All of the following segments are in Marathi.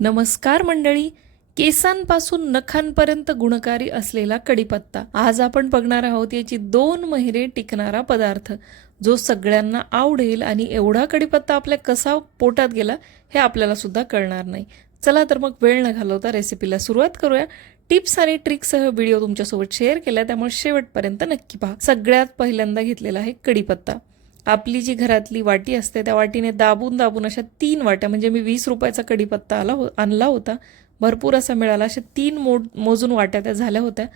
नमस्कार मंडळी. केसांपासून नखांपर्यंत गुणकारी असलेला कढीपत्ता आज आपण बघणार आहोत. याची 2 महिने टिकणारा पदार्थ जो सगळ्यांना आवडेल आणि एवढा कढीपत्ता आपल्या कसा पोटात गेला हे आपल्याला सुद्धा कळणार नाही. चला तर मग वेळ न घालवता रेसिपीला सुरुवात करूया. टिप्स आणि ट्रिक्ससह व्हिडिओ तुमच्यासोबत शेअर केला, त्यामुळे शेवटपर्यंत नक्की पहा. सगळ्यात पहिल्यांदा घेतलेला आहे कढीपत्ता. आपली जी घरातली वाटी असते त्या वाटीने दाबून दाबून अशा 3 वाट्या, म्हणजे मी 20 रुपयाचा कढीपत्ता आणला होता, भरपूर असा मिळाला. अशा 3 मोजून वाट्या त्या झाल्या होत्या.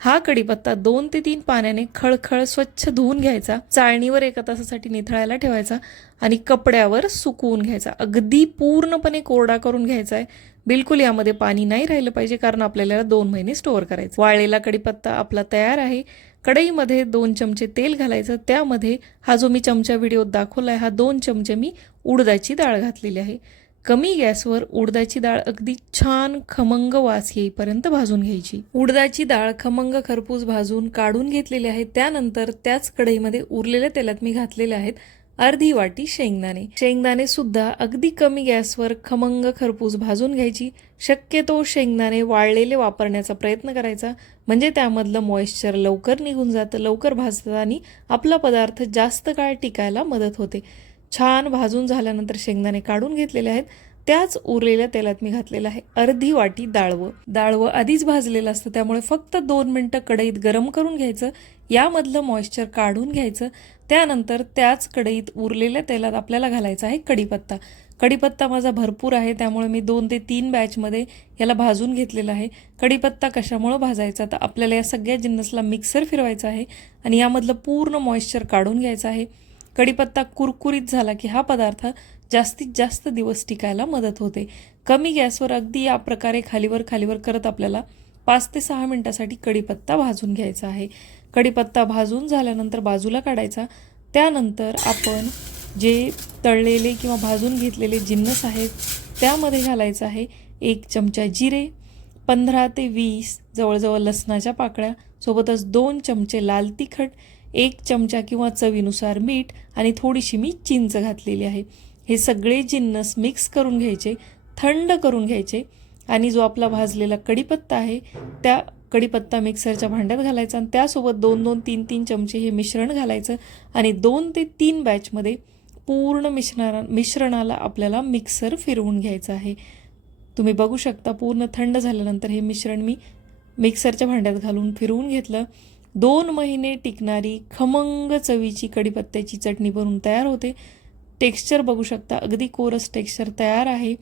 हा कढीपत्ता 2 ते 3 पाण्याने खळखळ स्वच्छ धुवून घ्यायचा, चाळणीवर 1 तासासाठी निथळायला ठेवायचा आणि कपड्यावर सुकवून घ्यायचा. अगदी पूर्णपणे कोरडा करून घ्यायचा आहे. बिलकुल यामध्ये पाणी नाही राहिलं पाहिजे, कारण आपल्याला 2 महिने स्टोअर करायचं. वाळलेला कढीपत्ता आपला तयार आहे. कढईमध्ये 2 चमचे तेल घालायचं. त्यामध्ये हा जो मी चमचा व्हिडिओत दाखवला आहे, हा 2 चमचे मी उडदाची डाळ घातलेली आहे. कमी गॅसवर उडदाची डाळ अगदी छान खमंग वास येईपर्यंत भाजून घ्यायची. उडदाची डाळ खमंग खरपूस भाजून काढून घेतलेली आहे. त्यानंतर त्याच कढईमध्ये उरलेल्या तेलात मी घातलेले आहेत अर्धी वाटी शेंगदाणे. शेंगदाणे सुद्धा अगदी कमी गॅसवर खमंग खरपूस भाजून घ्यायची. शक्यतो शेंगदाणे वाळलेले वापरण्याचा प्रयत्न करायचा, म्हणजे त्यामधलं मॉइश्चर लवकर निघून जातं, लवकर भाजतं आणि आपला पदार्थ जास्त काळ टिकायला मदत होते. छान भाजून झाल्यानंतर शेंगदाणे काढून घेतलेले आहेत. त्याच उरलेल्या तेलात मी घातलेलं आहे अर्धी वाटी डाळवं. डाळवं आधीच भाजलेलं असतं, त्यामुळे फक्त 2 मिनटं कढईत गरम करून घ्यायचं, यामधलं मॉइश्चर काढून घ्यायचं. त्यानंतर त्याच कढईत उरलेल्या तेलात आपल्याला घालायचा आहे कढीपत्ता. कढीपत्ता माझा भरपूर आहे, त्यामुळे मी 2 ते 3 बॅचमध्ये याला भाजून घेतलेला आहे. कढीपत्ता कशामुळं भाजायचा, तर आपल्याला या सगळ्या जिन्नसला मिक्सर फिरवायचा आहे आणि यामधलं पूर्ण मॉइश्चर काढून घ्यायचं आहे. कढीपत्ता कुरकुरीत झाला की हा पदार्थ जास्तीत जास्त दिवस टिकायला मदत होते. कमी गॅसवर अगदी या प्रकारे खालीवर करत आपल्याला 5 ते 6 मिनिटासाठी कढीपत्ता भाजून घ्यायचा आहे. कढीपत्ता भाजून झाल्यानंतर बाजूला काढायचा. त्यानंतर आपण जे तळलेले किंवा भाजून घेतलेले जिन्नस आहेत त्यामध्ये घालायचं आहे 1 चमचा जिरे, 15 ते 20 जवळजवळ लसणाच्या पाकळ्या, सोबतच 2 चमचे लाल तिखट, 1 चमचा किंवा चवीनुसार मीठ आणि थोडीशी मी चिंच घातलेली आहे. हे सगळे जिन्नस मिक्स करून घ्यायचे, थंड करून घ्यायचे आणि जो आपला भाजलेला कढीपत्ता आहे त्या कढीपत्ता मिक्सरच्या भांड्यात घालायचा आणि त्यासोबत 2-2, 3-3 चमचे हे मिश्रण घालायचं आणि 2 ते 3 बॅचमध्ये पूर्ण मिश्रणाला आपल्याला मिक्सर फिरवून घ्यायचं आहे. तुम्ही बघू शकता पूर्ण थंड झाल्यानंतर हे मिश्रण मी मिक्सरच्या भांड्यात घालून फिरवून घेतलं. 2 महिने टिकणारी खमंग चवीची कढीपत्त्याची चटणी बनवून तयार होते. टेक्स्चर बघू शकता, अगदी कोरस टेक्स्चर तयार आहे.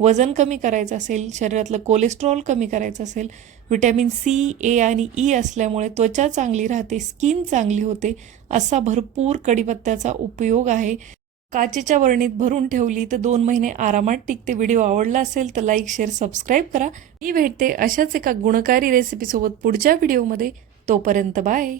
वजन कमी करायचं असेल, शरीरातलं कोलेस्ट्रॉल कमी करायचं असेल, व्हिटॅमिन सी, ए आणि ई असल्यामुळे त्वचा चांगली राहते, स्किन चांगली होते, असा भरपूर कढीपत्त्याचा उपयोग आहे. काचेच्या वरणीत भरून ठेवली तर 2 महिने आरामात टिकते. व्हिडिओ आवडला असेल तर लाईक, शेअर, सबस्क्राईब करा. मी भेटते अशाच एका गुणकारी रेसिपीसोबत पुढच्या व्हिडिओमध्ये. तोपर्यंत बाय.